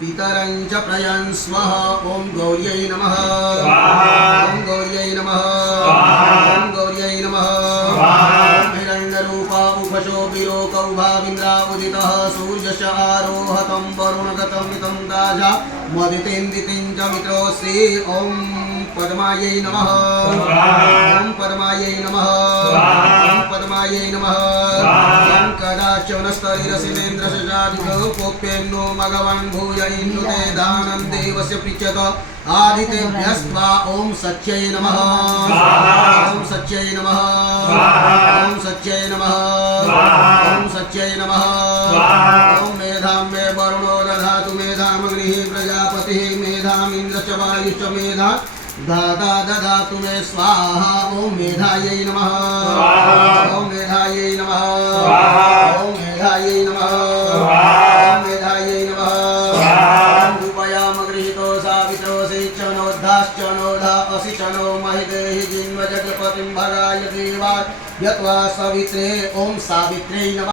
पितरं च प्रयन् स्वः ॐ गौर्यै नमः ॐ गौर्यै नमः ॐ गौर्यै नमः ॐ हिरण्यरूपा उभशोभिरोकौ भाविन्द्रावुदितः सूर्यश्च आरोहतं वरुणगतं मितं दाजा मदितेन्दितिं च मित्रोऽसि ॐ पद्मायै नमः ॐ पद्मायै नमः ॐ पद्मायै नमः ॐ कदाच्यवनस्तरिरसिनेन्द्रशजादिगोप्येन्नो मघवन् भूय इन्नुते दानं देवस्य पृच्छत आदितेभ्यस्त्वा ॐ सच्यै नमः ॐ सच्यै नमः ॐ सच्यै नमः ॐ सच्यै नमः ॐ मेधां मे वरुणो दधातु मेधामग्निः प्रजापतिः मेधामिन्द्रश्च वायुश्च मेधा दादा ददातु मे स्वाहा ॐ मेधायै नमः ॐ मेधायै नमः ॐ मेधायै नमः ॐ मेधायै नमः ॐ रूपयामगृहीतो सावित्रोऽसिचनोद्धाश्च नोधा असिचनो महिदेहि जिन्वजगपतिं भगाय देवा यत्वा सवित्रे ॐ सावित्र्यै नमः।